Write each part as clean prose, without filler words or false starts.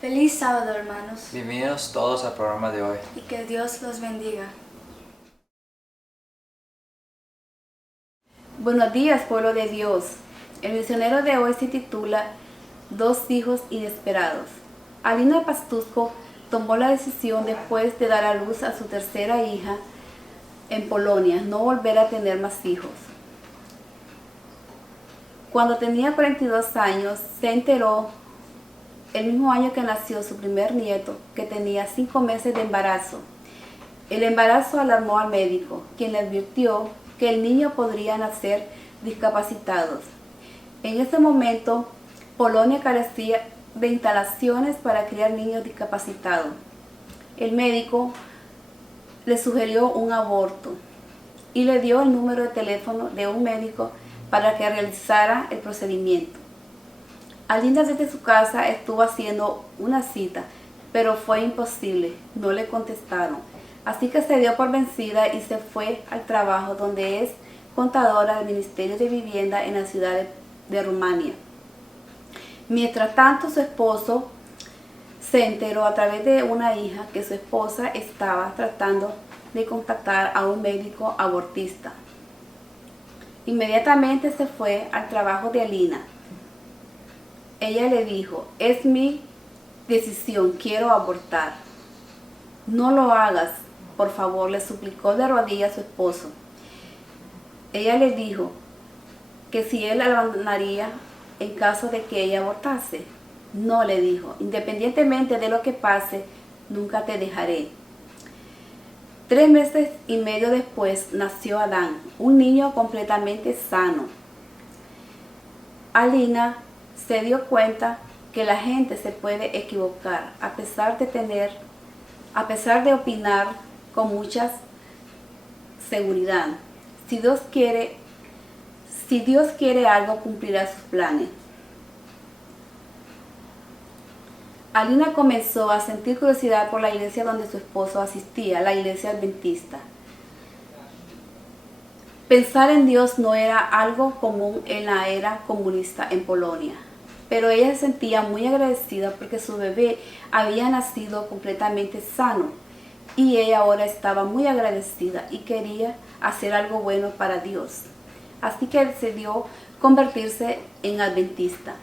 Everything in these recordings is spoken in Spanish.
Feliz sábado, hermanos, Bienvenidos todos al programa de hoy. y que Dios los bendiga. Buenos días, pueblo de Dios. El misionero de hoy se titula Dos hijos inesperados. Alina Pastusco tomó la decisión, después de dar a luz a su tercera hija en Polonia, no volver a tener más hijos. Cuando tenía 42 años, se enteró, el mismo año que nació su primer nieto, que tenía 5 meses de embarazo. El embarazo alarmó al médico, quien le advirtió que el niño podría nacer discapacitado. En ese momento, Polonia carecía de instalaciones para criar niños discapacitados. El médico le sugirió un aborto y le dio el número de teléfono de un médico para que realizara el procedimiento. Alina desde su casa estuvo haciendo una cita, pero fue imposible, no le contestaron. Así que se dio por vencida y se fue al trabajo, donde es contadora del Ministerio de Vivienda en la ciudad de Rumania. Mientras tanto, su esposo se enteró a través de una hija que su esposa estaba tratando de contactar a un médico abortista. Inmediatamente se fue al trabajo de Alina. Ella le dijo: es mi decisión, quiero abortar. No lo hagas, por favor, le suplicó de rodillas a su esposo. Ella le dijo que si él la abandonaría en caso de que ella abortase. No, le dijo, independientemente de lo que pase, nunca te dejaré. 3 meses y medio después nació Adán, un niño completamente sano. Alina se dio cuenta que la gente se puede equivocar a pesar de opinar con mucha seguridad. Si Dios quiere algo, cumplirá sus planes. Alina comenzó a sentir curiosidad por la iglesia donde su esposo asistía, la iglesia adventista. Pensar en Dios no era algo común en la era comunista en Polonia, pero ella se sentía muy agradecida porque su bebé había nacido completamente sano y ella ahora estaba muy agradecida y quería hacer algo bueno para Dios. Así que decidió convertirse en adventista.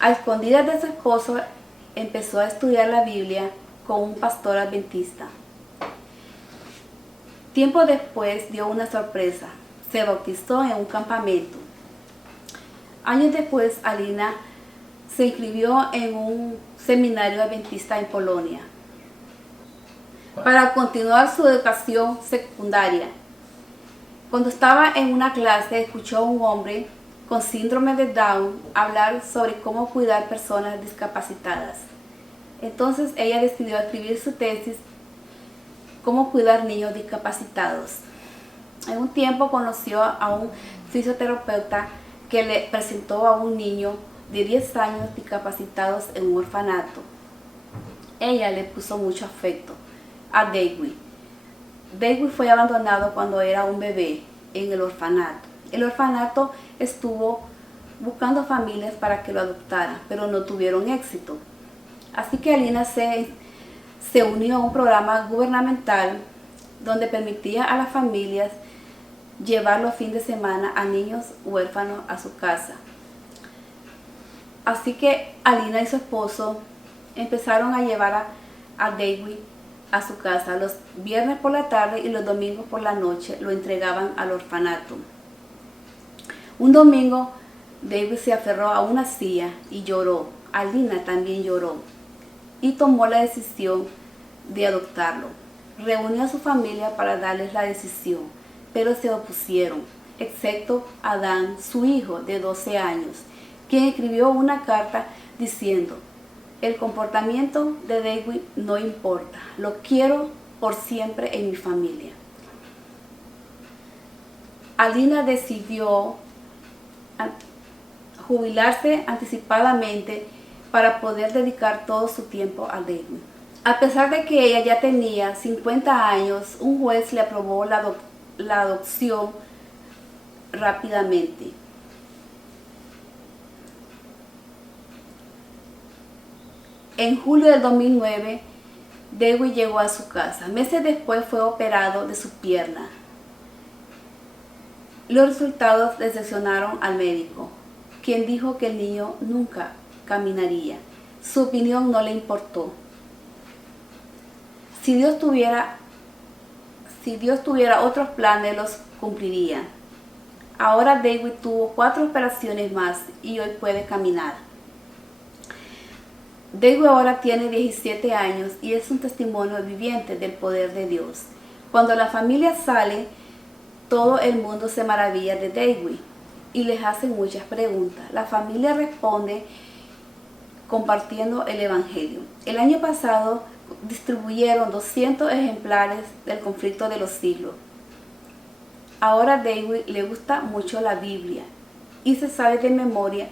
A escondidas de su esposo, empezó a estudiar la Biblia con un pastor adventista. Tiempo después dio una sorpresa. Se bautizó en un campamento. Años después, Alina se inscribió en un seminario adventista en Polonia para continuar su educación secundaria. Cuando estaba en una clase, escuchó a un hombre con síndrome de Down hablar sobre cómo cuidar personas discapacitadas. Entonces ella decidió escribir su tesis, cómo cuidar niños discapacitados. En un tiempo conoció a un fisioterapeuta que le presentó a un niño de 10 años discapacitados en un orfanato. Ella le puso mucho afecto a David. David fue abandonado cuando era un bebé en el orfanato. El orfanato estuvo buscando familias para que lo adoptaran, pero no tuvieron éxito. Así que Alina se unió a un programa gubernamental donde permitía a las familias llevar los fines de semana a niños huérfanos a su casa. Así que Alina y su esposo empezaron a llevar a David a su casa. Los viernes por la tarde y los domingos por la noche lo entregaban al orfanato. Un domingo, David se aferró a una silla y lloró. Alina también lloró y tomó la decisión de adoptarlo. Reunió a su familia para darles la decisión, pero se opusieron, excepto Adán, su hijo de 12 años, quien escribió una carta diciendo: el comportamiento de David no importa, lo quiero por siempre en mi familia. Alina decidió jubilarse anticipadamente para poder dedicar todo su tiempo a David. A pesar de que ella ya tenía 50 años, un juez le aprobó la adopción rápidamente. En julio del 2009, David llegó a su casa. Meses después fue operado de su pierna. Los resultados decepcionaron al médico, quien dijo que el niño nunca caminaría. Su opinión no le importó. Si Dios tuviera otros planes, los cumpliría. Ahora David tuvo 4 operaciones más y hoy puede caminar. David ahora tiene 17 años y es un testimonio viviente del poder de Dios. Cuando la familia sale, todo el mundo se maravilla de David y les hacen muchas preguntas. La familia responde compartiendo el Evangelio. El año pasado distribuyeron 200 ejemplares del Conflicto de los Siglos. Ahora a David le gusta mucho la Biblia y se sabe de memoria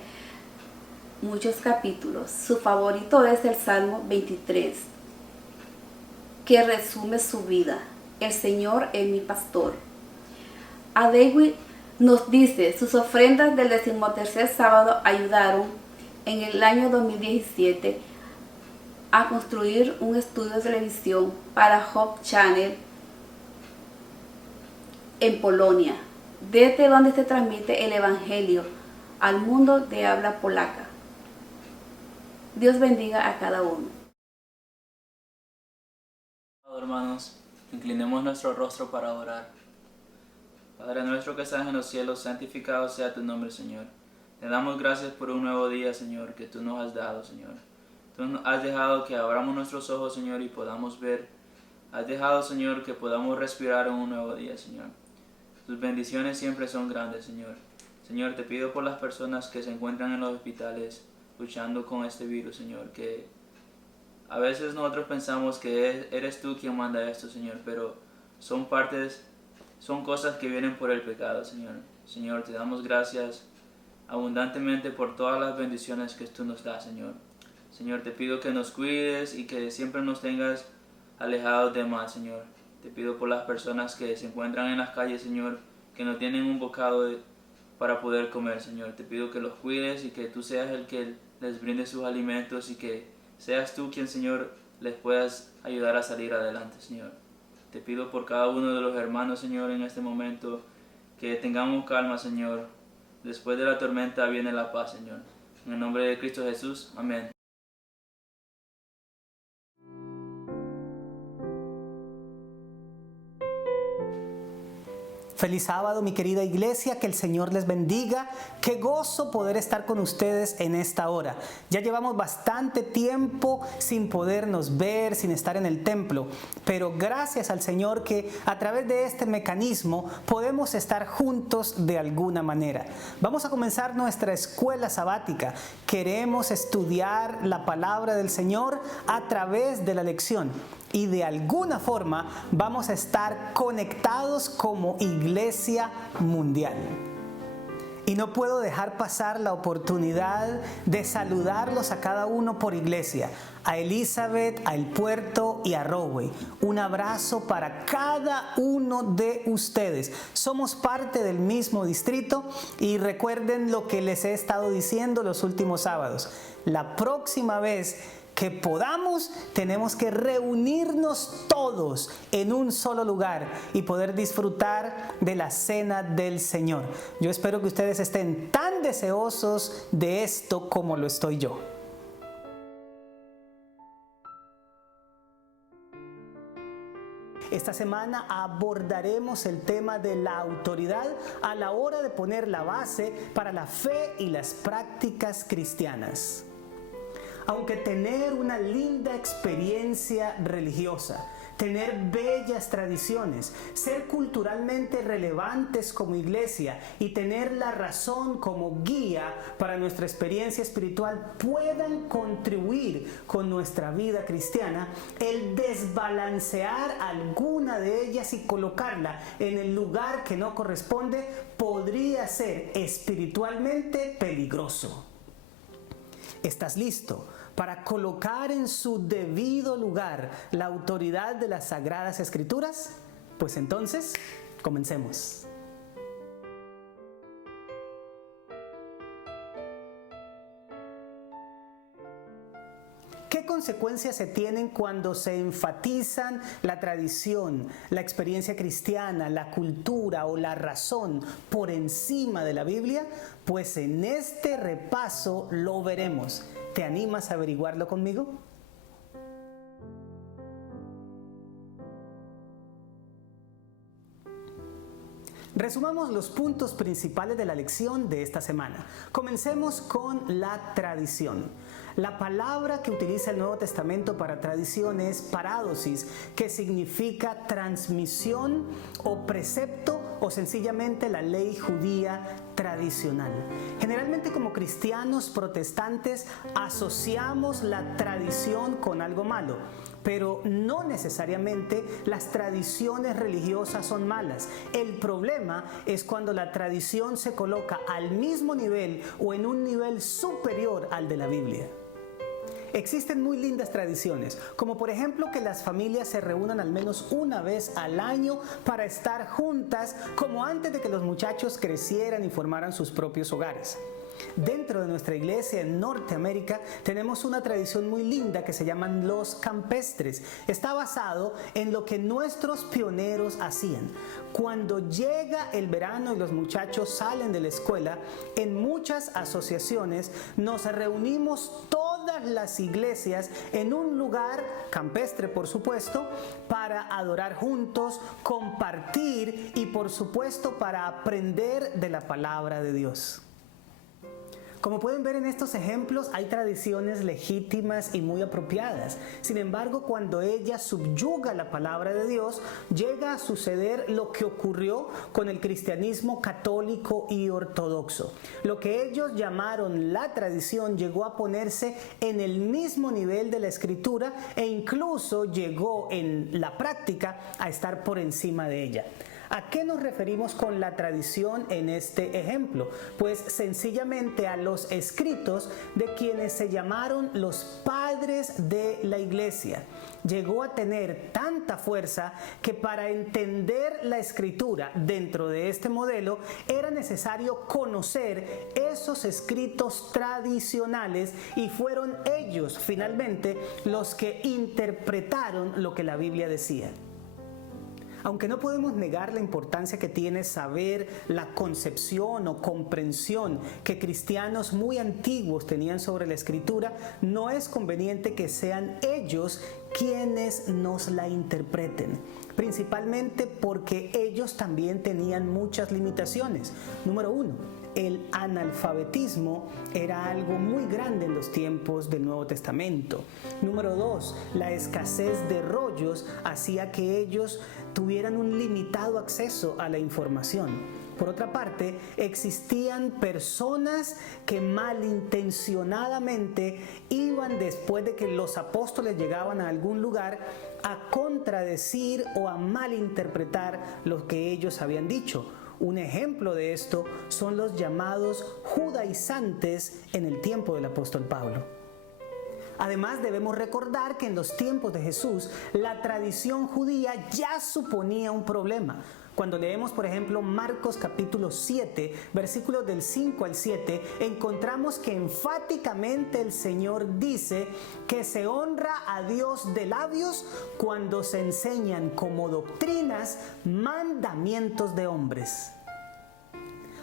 muchos capítulos. Su favorito es el Salmo 23, que resume su vida. El Señor es mi pastor. A David nos dice, sus ofrendas del 13º sábado ayudaron en el año 2017 a construir un estudio de televisión para Hope Channel en Polonia, desde donde se transmite el Evangelio al mundo de habla polaca. Dios bendiga a cada uno. Hermanos, inclinemos nuestro rostro para orar. Padre nuestro que estás en los cielos, santificado sea tu nombre, Señor. Te damos gracias por un nuevo día, Señor, que tú nos has dado, Señor. Tú has dejado que abramos nuestros ojos, Señor, y podamos ver. Has dejado, Señor, que podamos respirar en un nuevo día, Señor. Tus bendiciones siempre son grandes, Señor. Señor, te pido por las personas que se encuentran en los hospitales luchando con este virus, Señor, que a veces nosotros pensamos que eres tú quien manda esto, Señor, pero son cosas que vienen por el pecado, Señor. Señor, te damos gracias abundantemente por todas las bendiciones que tú nos das, Señor. Señor, te pido que nos cuides y que siempre nos tengas alejados de mal, Señor. Te pido por las personas que se encuentran en las calles, Señor, que no tienen un bocado para poder comer, Señor. Te pido que los cuides y que tú seas el que les brinde sus alimentos y que seas tú quien, Señor, les puedas ayudar a salir adelante, Señor. Te pido por cada uno de los hermanos, Señor, en este momento, que tengamos calma, Señor. Después de la tormenta viene la paz, Señor. En el nombre de Cristo Jesús. Amén. Feliz sábado, mi querida iglesia, que el Señor les bendiga. Qué gozo poder estar con ustedes en esta hora. Ya llevamos bastante tiempo sin podernos ver, sin estar en el templo, pero gracias al Señor que a través de este mecanismo podemos estar juntos de alguna manera. Vamos a comenzar nuestra escuela sabática. Queremos estudiar la palabra del Señor a través de la lección. Y de alguna forma vamos a estar conectados como iglesia mundial. Y no puedo dejar pasar la oportunidad de saludarlos a cada uno por iglesia. A Elizabeth, a El Puerto y a Rowway. Un abrazo para cada uno de ustedes. Somos parte del mismo distrito y recuerden lo que les he estado diciendo los últimos sábados. La próxima vez que podamos, tenemos que reunirnos todos en un solo lugar y poder disfrutar de la cena del Señor. Yo espero que ustedes estén tan deseosos de esto como lo estoy yo. Esta semana abordaremos el tema de la autoridad a la hora de poner la base para la fe y las prácticas cristianas. Aunque tener una linda experiencia religiosa, tener bellas tradiciones, ser culturalmente relevantes como iglesia y tener la razón como guía para nuestra experiencia espiritual puedan contribuir con nuestra vida cristiana, el desbalancear alguna de ellas y colocarla en el lugar que no corresponde podría ser espiritualmente peligroso. ¿Estás listo para colocar en su debido lugar la autoridad de las Sagradas Escrituras? Pues entonces, comencemos. ¿Qué consecuencias se tienen cuando se enfatizan la tradición, la experiencia cristiana, la cultura o la razón por encima de la Biblia? Pues en este repaso lo veremos. ¿Te animas a averiguarlo conmigo? Resumamos los puntos principales de la lección de esta semana. Comencemos con la tradición. La palabra que utiliza el Nuevo Testamento para tradición es parádosis, que significa transmisión o precepto o sencillamente la ley judía tradicional. Generalmente como cristianos protestantes asociamos la tradición con algo malo, pero no necesariamente las tradiciones religiosas son malas. El problema es cuando la tradición se coloca al mismo nivel o en un nivel superior al de la Biblia. Existen muy lindas tradiciones, como por ejemplo que las familias se reúnan al menos una vez al año para estar juntas, como antes de que los muchachos crecieran y formaran sus propios hogares. Dentro de nuestra iglesia en Norteamérica tenemos una tradición muy linda que se llaman los campestres. Está basado en lo que nuestros pioneros hacían. Cuando llega el verano y los muchachos salen de la escuela, en muchas asociaciones nos reunimos todas las iglesias en un lugar campestre, por supuesto, para adorar juntos, compartir y por supuesto para aprender de la palabra de Dios. Como pueden ver en estos ejemplos, hay tradiciones legítimas y muy apropiadas. Sin embargo, cuando ella subyuga la palabra de Dios, llega a suceder lo que ocurrió con el cristianismo católico y ortodoxo. Lo que ellos llamaron la tradición llegó a ponerse en el mismo nivel de la Escritura e incluso llegó en la práctica a estar por encima de ella. ¿A qué nos referimos con la tradición en este ejemplo? Pues sencillamente a los escritos de quienes se llamaron los padres de la iglesia. Llegó a tener tanta fuerza que para entender la escritura dentro de este modelo era necesario conocer esos escritos tradicionales y fueron ellos finalmente los que interpretaron lo que la Biblia decía. Aunque no podemos negar la importancia que tiene saber la concepción o comprensión que cristianos muy antiguos tenían sobre la Escritura, no es conveniente que sean ellos quienes nos la interpreten, principalmente porque ellos también tenían muchas limitaciones. Número 1, el analfabetismo era algo muy grande en los tiempos del Nuevo Testamento. Número 2, la escasez de rollos hacía que ellos tuvieran un limitado acceso a la información. Por otra parte, existían personas que malintencionadamente iban después de que los apóstoles llegaban a algún lugar a contradecir o a malinterpretar lo que ellos habían dicho. Un ejemplo de esto son los llamados judaizantes en el tiempo del apóstol Pablo. Además, debemos recordar que en los tiempos de Jesús, la tradición judía ya suponía un problema. Cuando leemos, por ejemplo, Marcos capítulo 7, versículos del 5 al 7, encontramos que enfáticamente el Señor dice que se honra a Dios de labios cuando se enseñan como doctrinas mandamientos de hombres.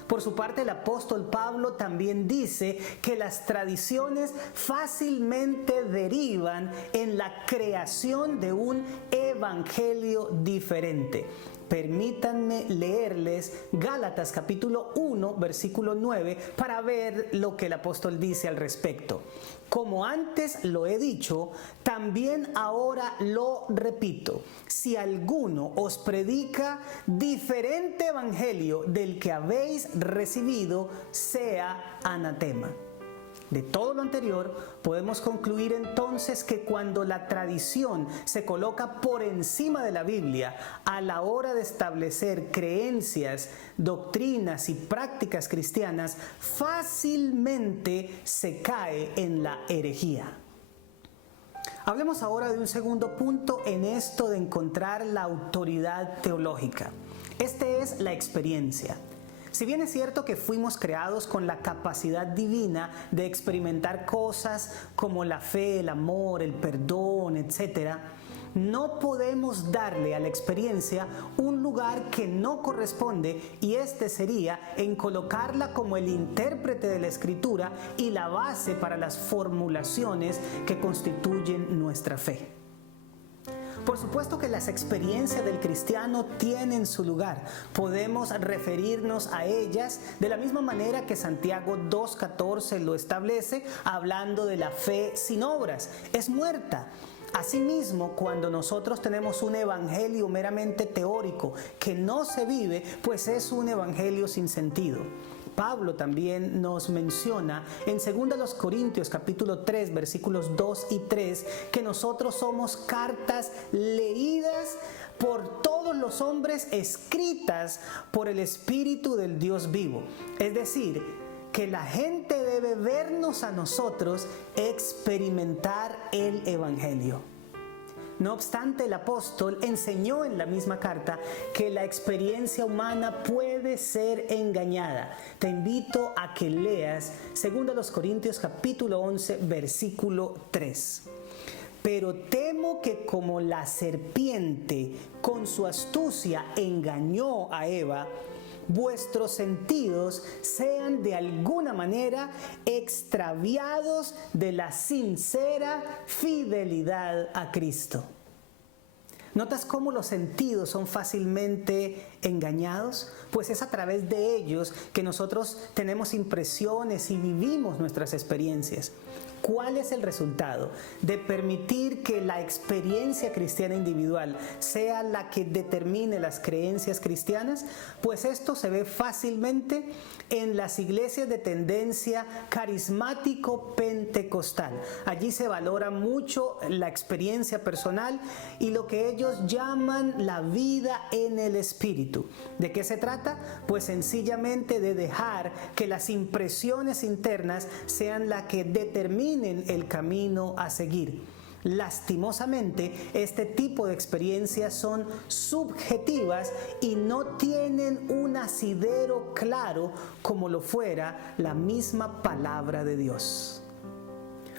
Por su parte, el apóstol Pablo también dice que las tradiciones fácilmente derivan en la creación de un evangelio diferente. Permítanme leerles Gálatas capítulo 1, versículo 9, para ver lo que el apóstol dice al respecto. Como antes lo he dicho, también ahora lo repito. Si alguno os predica diferente evangelio del que habéis recibido, sea anatema. De todo lo anterior, podemos concluir entonces que cuando la tradición se coloca por encima de la Biblia a la hora de establecer creencias, doctrinas y prácticas cristianas, fácilmente se cae en la herejía. Hablemos ahora de un segundo punto en esto de encontrar la autoridad teológica. Este es la experiencia. Si bien es cierto que fuimos creados con la capacidad divina de experimentar cosas como la fe, el amor, el perdón, etc., no podemos darle a la experiencia un lugar que no corresponde, y este sería en colocarla como el intérprete de la Escritura y la base para las formulaciones que constituyen nuestra fe. Por supuesto que las experiencias del cristiano tienen su lugar. Podemos referirnos a ellas de la misma manera que Santiago 2:14 lo establece, hablando de la fe sin obras. Es muerta. Asimismo, cuando nosotros tenemos un evangelio meramente teórico que no se vive, pues es un evangelio sin sentido. Pablo también nos menciona en 2 Corintios capítulo 3 versículos 2 y 3 que nosotros somos cartas leídas por todos los hombres, escritas por el Espíritu del Dios vivo. Es decir, que la gente debe vernos a nosotros experimentar el evangelio. No obstante, el apóstol enseñó en la misma carta que la experiencia humana puede ser engañada. Te invito a que leas 2 Corintios capítulo 11 versículo 3. Pero temo que como la serpiente con su astucia engañó a Eva, vuestros sentidos sean de alguna manera extraviados de la sincera fidelidad a Cristo. ¿Notas cómo los sentidos son fácilmente engañados? Pues es a través de ellos que nosotros tenemos impresiones y vivimos nuestras experiencias. ¿Cuál es el resultado de permitir que la experiencia cristiana individual sea la que determine las creencias cristianas? Pues esto se ve fácilmente en las iglesias de tendencia carismático-pentecostal. Allí se valora mucho la experiencia personal y lo que ellos llaman la vida en el Espíritu. ¿De qué se trata? Pues sencillamente de dejar que las impresiones internas sean las que determinen el camino a seguir. Lastimosamente, este tipo de experiencias son subjetivas y no tienen un asidero claro como lo fuera la misma palabra de Dios.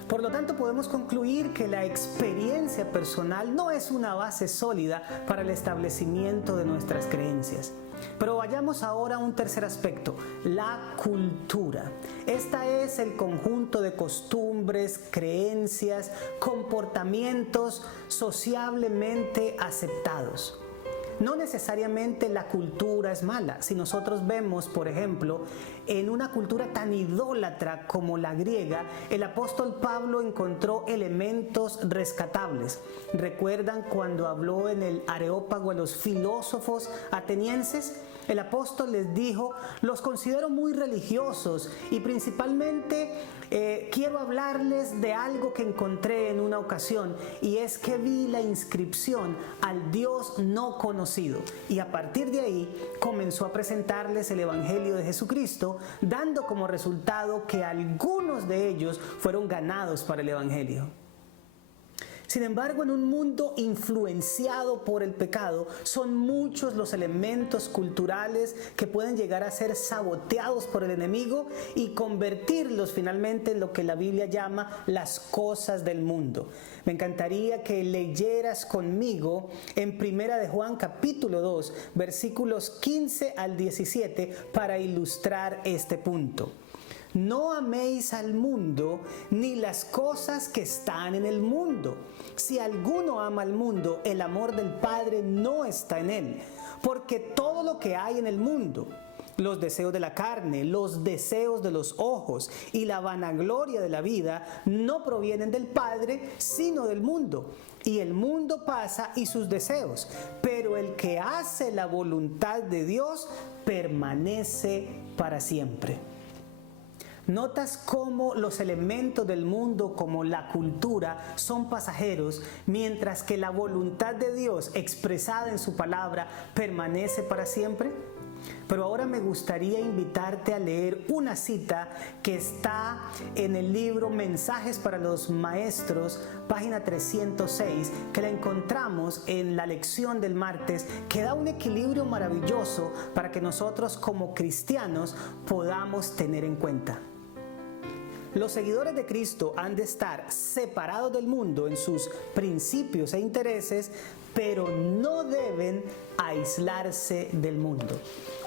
Por lo tanto, podemos concluir que la experiencia personal no es una base sólida para el establecimiento de nuestras creencias. Pero vayamos ahora a un tercer aspecto, la cultura. Esta es el conjunto de costumbres, creencias, comportamientos sociablemente aceptados. No necesariamente la cultura es mala. Si nosotros vemos, por ejemplo, en una cultura tan idólatra como la griega, el apóstol Pablo encontró elementos rescatables. ¿Recuerdan cuando habló en el Areópago a los filósofos atenienses? El apóstol les dijo: los considero muy religiosos y principalmente quiero hablarles de algo que encontré en una ocasión, y es que vi la inscripción al Dios no conocido. Y a partir de ahí comenzó a presentarles el Evangelio de Jesucristo, dando como resultado que algunos de ellos fueron ganados para el Evangelio. Sin embargo, en un mundo influenciado por el pecado, son muchos los elementos culturales que pueden llegar a ser saboteados por el enemigo y convertirlos finalmente en lo que la Biblia llama las cosas del mundo. Me encantaría que leyeras conmigo en 1 de Juan capítulo 2, versículos 15 al 17 para ilustrar este punto. No améis al mundo ni las cosas que están en el mundo. Si alguno ama al mundo, el amor del Padre no está en él. Porque todo lo que hay en el mundo, los deseos de la carne, los deseos de los ojos y la vanagloria de la vida, no provienen del Padre, sino del mundo. Y el mundo pasa y sus deseos, pero el que hace la voluntad de Dios permanece para siempre. ¿Notas cómo los elementos del mundo, como la cultura, son pasajeros, mientras que la voluntad de Dios expresada en su palabra permanece para siempre? Pero ahora me gustaría invitarte a leer una cita que está en el libro Mensajes para los Maestros, página 306, que la encontramos en la lección del martes, que da un equilibrio maravilloso para que nosotros como cristianos podamos tener en cuenta. Los seguidores de Cristo han de estar separados del mundo en sus principios e intereses, pero no deben aislarse del mundo.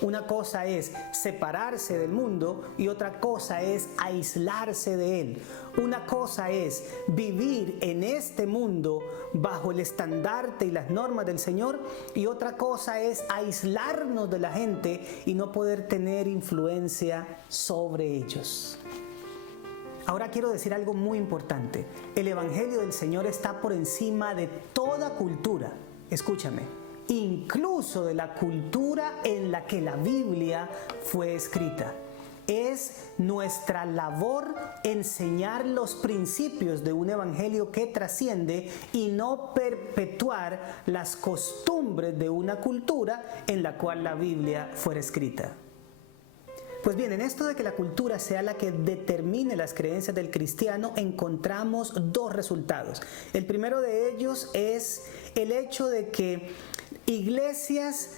Una cosa es separarse del mundo y otra cosa es aislarse de él. Una cosa es vivir en este mundo bajo el estandarte y las normas del Señor, y otra cosa es aislarnos de la gente y no poder tener influencia sobre ellos. Ahora quiero decir algo muy importante. El Evangelio del Señor está por encima de toda cultura. Escúchame, incluso de la cultura en la que la Biblia fue escrita. Es nuestra labor enseñar los principios de un evangelio que trasciende y no perpetuar las costumbres de una cultura en la cual la Biblia fue escrita. Pues bien, en esto de que la cultura sea la que determine las creencias del cristiano, encontramos dos resultados. El primero de ellos es el hecho de que iglesias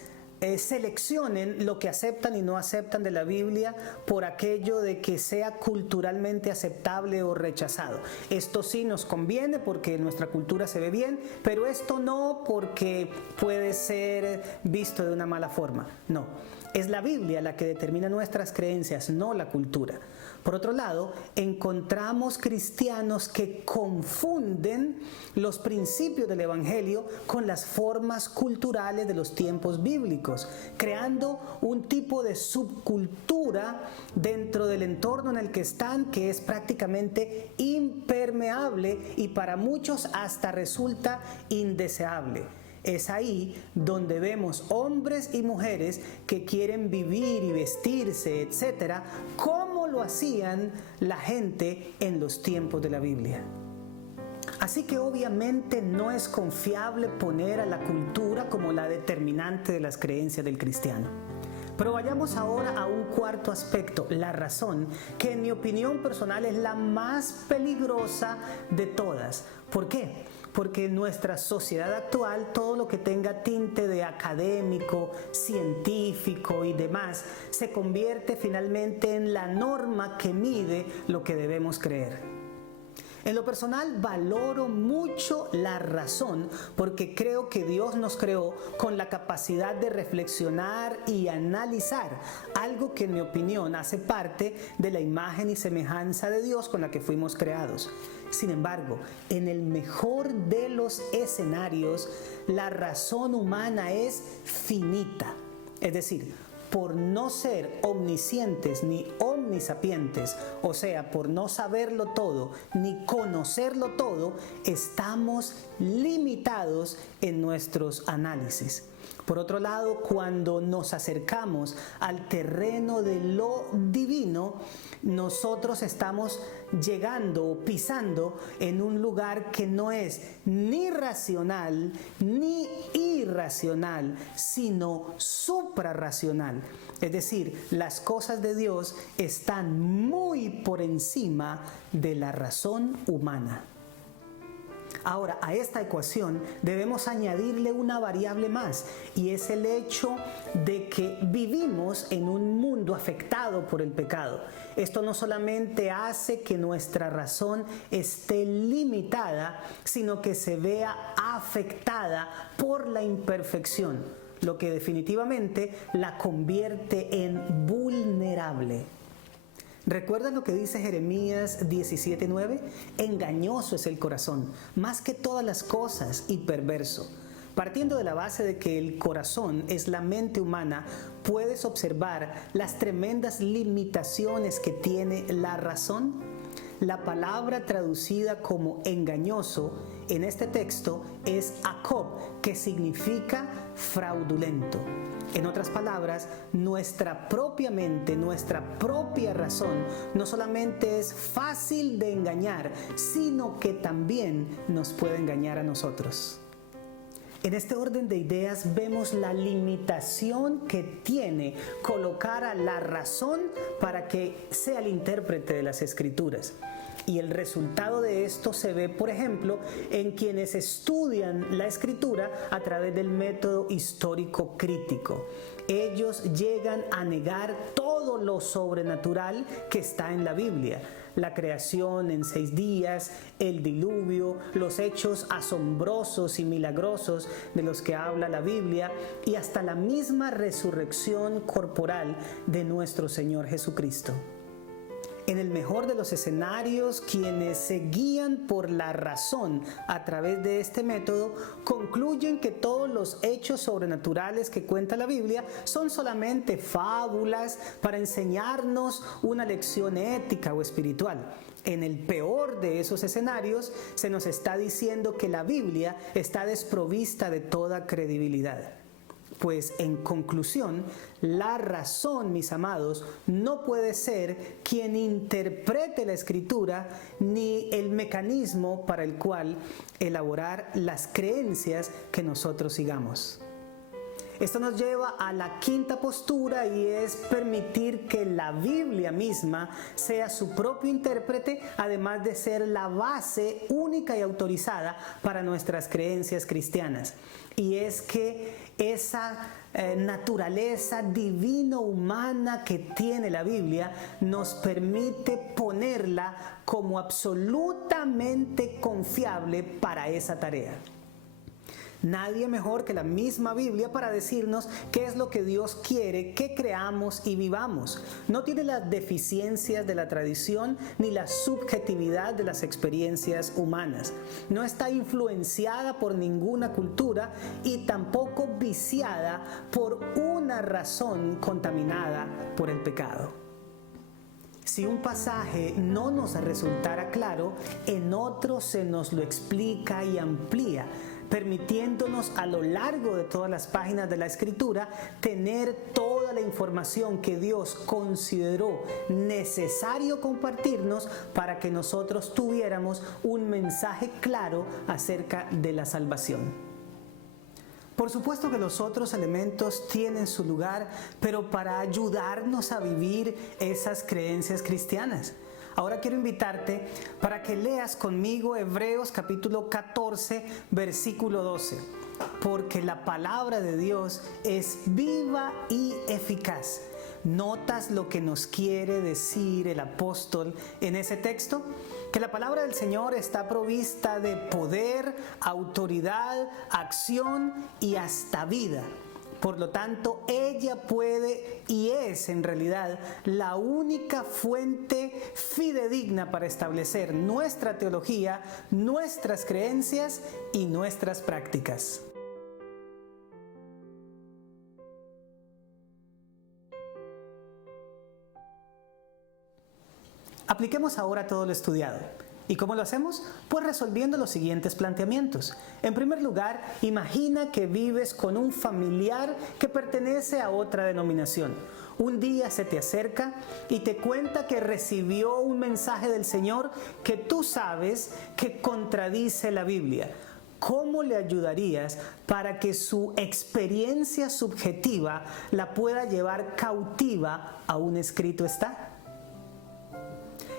seleccionen lo que aceptan y no aceptan de la Biblia por aquello de que sea culturalmente aceptable o rechazado. Esto sí nos conviene porque nuestra cultura se ve bien, pero esto no porque puede ser visto de una mala forma. No, es la Biblia la que determina nuestras creencias, no la cultura. Por otro lado, encontramos cristianos que confunden los principios del Evangelio con las formas culturales de los tiempos bíblicos, creando un tipo de subcultura dentro del entorno en el que están, que es prácticamente impermeable y para muchos hasta resulta indeseable. Es ahí donde vemos hombres y mujeres que quieren vivir y vestirse, etcétera, como lo hacían la gente en los tiempos de la Biblia. Así que obviamente no es confiable poner a la cultura como la determinante de las creencias del cristiano. Pero vayamos ahora a un cuarto aspecto, la razón, que en mi opinión personal es la más peligrosa de todas. ¿Por qué? Porque en nuestra sociedad actual todo lo que tenga tinte de académico, científico y demás se convierte finalmente en la norma que mide lo que debemos creer. En lo personal valoro mucho la razón porque creo que Dios nos creó con la capacidad de reflexionar y analizar, algo que en mi opinión hace parte de la imagen y semejanza de Dios con la que fuimos creados. Sin embargo, en el mejor de los escenarios, la razón humana es finita, es decir, por no ser omniscientes ni omnisapientes, o sea, por no saberlo todo ni conocerlo todo, estamos limitados en nuestros análisis. Por otro lado, cuando nos acercamos al terreno de lo divino, nosotros estamos llegando o pisando en un lugar que no es ni racional ni irracional, sino suprarracional. Es decir, las cosas de Dios están muy por encima de la razón humana. Ahora, a esta ecuación debemos añadirle una variable más, y es el hecho de que vivimos en un mundo afectado por el pecado. Esto no solamente hace que nuestra razón esté limitada, sino que se vea afectada por la imperfección, lo que definitivamente la convierte en vulnerable. ¿Recuerdan lo que dice Jeremías 17:9? Engañoso es el corazón, más que todas las cosas, y perverso. Partiendo de la base de que el corazón es la mente humana, puedes observar las tremendas limitaciones que tiene la razón. La palabra traducida como engañoso en este texto es akob, que significa fraudulento. En otras palabras, nuestra propia mente, nuestra propia razón, no solamente es fácil de engañar, sino que también nos puede engañar a nosotros. En este orden de ideas vemos la limitación que tiene colocar a la razón para que sea el intérprete de las Escrituras. Y el resultado de esto se ve, por ejemplo, en quienes estudian la Escritura a través del método histórico crítico. Ellos llegan a negar todo lo sobrenatural que está en la Biblia. La creación en 6 días, el diluvio, los hechos asombrosos y milagrosos de los que habla la Biblia y hasta la misma resurrección corporal de nuestro Señor Jesucristo. En el mejor de los escenarios, quienes se guían por la razón a través de este método concluyen que todos los hechos sobrenaturales que cuenta la Biblia son solamente fábulas para enseñarnos una lección ética o espiritual. En el peor de esos escenarios, se nos está diciendo que la Biblia está desprovista de toda credibilidad. Pues en conclusión, la razón, mis amados, no puede ser quien interprete la Escritura ni el mecanismo para el cual elaborar las creencias que nosotros sigamos. Esto nos lleva a la quinta postura y es permitir que la Biblia misma sea su propio intérprete, además de ser la base única y autorizada para nuestras creencias cristianas. Y es que esa naturaleza divino-humana que tiene la Biblia nos permite ponerla como absolutamente confiable para esa tarea. Nadie mejor que la misma Biblia para decirnos qué es lo que Dios quiere que creamos y vivamos. No tiene las deficiencias de la tradición ni la subjetividad de las experiencias humanas. No está influenciada por ninguna cultura y tampoco viciada por una razón contaminada por el pecado. Si un pasaje no nos resultara claro, en otro se nos lo explica y amplía, permitiéndonos a lo largo de todas las páginas de la Escritura tener toda la información que Dios consideró necesario compartirnos para que nosotros tuviéramos un mensaje claro acerca de la salvación. Por supuesto que los otros elementos tienen su lugar, pero para ayudarnos a vivir esas creencias cristianas. Ahora quiero invitarte para que leas conmigo Hebreos capítulo 14, versículo 12. Porque la palabra de Dios es viva y eficaz. ¿Notas lo que nos quiere decir el apóstol en ese texto? Que la palabra del Señor está provista de poder, autoridad, acción y hasta vida. Por lo tanto, ella puede y es en realidad la única fuente fidedigna para establecer nuestra teología, nuestras creencias y nuestras prácticas. Apliquemos ahora todo lo estudiado. ¿Y cómo lo hacemos? Pues resolviendo los siguientes planteamientos. En primer lugar, imagina que vives con un familiar que pertenece a otra denominación. Un día se te acerca y te cuenta que recibió un mensaje del Señor que tú sabes que contradice la Biblia. ¿Cómo le ayudarías para que su experiencia subjetiva la pueda llevar cautiva a un escrito está?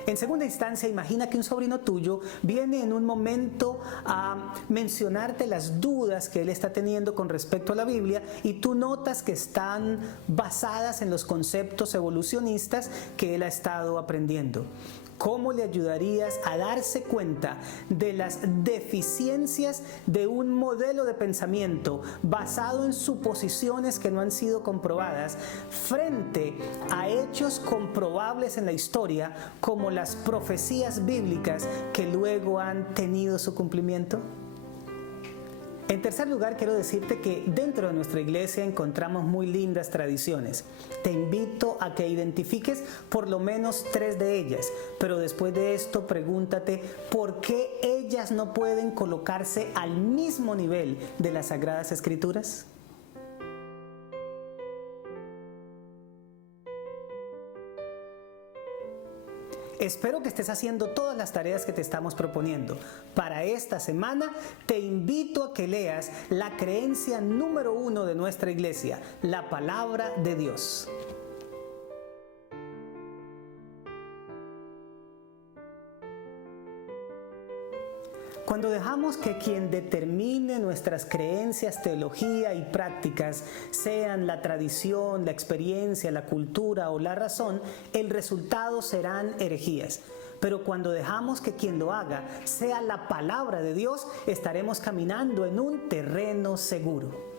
En segunda instancia, imagina que un sobrino tuyo viene en un momento a mencionarte las dudas que él está teniendo con respecto a la Biblia y tú notas que están basadas en los conceptos evolucionistas que él ha estado aprendiendo. ¿Cómo le ayudarías a darse cuenta de las deficiencias de un modelo de pensamiento basado en suposiciones que no han sido comprobadas frente a hechos comprobables en la historia como las profecías bíblicas que luego han tenido su cumplimiento? En tercer lugar, quiero decirte que dentro de nuestra iglesia encontramos muy lindas tradiciones. Te invito a que identifiques por lo menos 3 de ellas, pero después de esto pregúntate por qué ellas no pueden colocarse al mismo nivel de las Sagradas Escrituras. Espero que estés haciendo todas las tareas que te estamos proponiendo. Para esta semana te invito a que leas la creencia número 1 de nuestra iglesia, la palabra de Dios. Cuando dejamos que quien determine nuestras creencias, teología y prácticas sean la tradición, la experiencia, la cultura o la razón, el resultado serán herejías. Pero cuando dejamos que quien lo haga sea la palabra de Dios, estaremos caminando en un terreno seguro.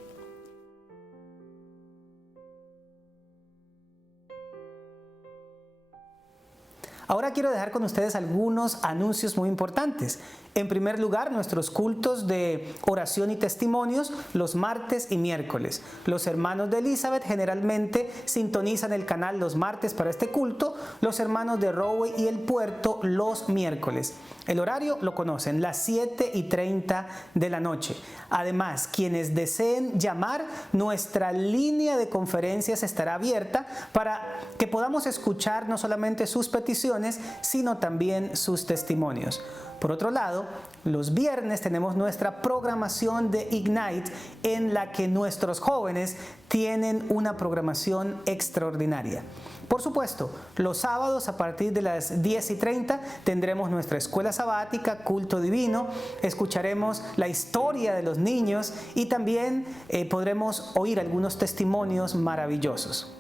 Ahora quiero dejar con ustedes algunos anuncios muy importantes. En primer lugar, nuestros cultos de oración y testimonios los martes y miércoles. Los hermanos de Elizabeth generalmente sintonizan el canal los martes para este culto, los hermanos de Rahway y El Puerto los miércoles. El horario lo conocen, las 7:30 de la noche. Además, quienes deseen llamar, nuestra línea de conferencias estará abierta para que podamos escuchar no solamente sus peticiones, sino también sus testimonios. Por otro lado, los viernes tenemos nuestra programación de Ignite, en la que nuestros jóvenes tienen una programación extraordinaria. Por supuesto, los sábados a partir de las 10:30 tendremos nuestra escuela sabática, culto divino, escucharemos la historia de los niños y también podremos oír algunos testimonios maravillosos.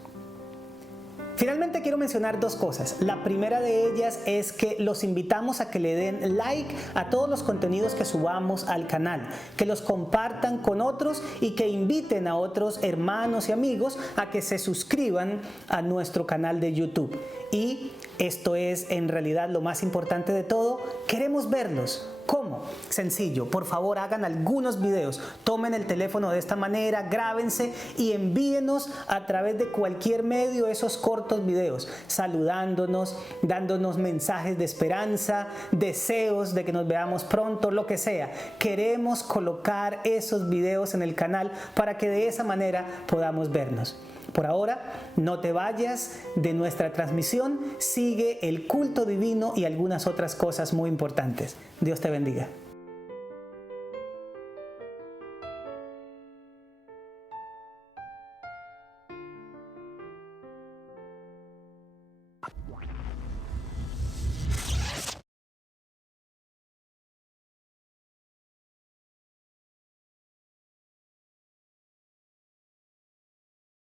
Finalmente quiero mencionar dos cosas. La primera de ellas es que los invitamos a que le den like a todos los contenidos que subamos al canal, que los compartan con otros y que inviten a otros hermanos y amigos a que se suscriban a nuestro canal de YouTube. Y esto es en realidad lo más importante de todo, queremos verlos. ¿Cómo? Sencillo, por favor hagan algunos videos, tomen el teléfono de esta manera, grábense y envíenos a través de cualquier medio esos cortos videos, saludándonos, dándonos mensajes de esperanza, deseos de que nos veamos pronto, lo que sea. Queremos colocar esos videos en el canal para que de esa manera podamos vernos. Por ahora, no te vayas de nuestra transmisión, sigue el culto divino y algunas otras cosas muy importantes. Dios te bendiga.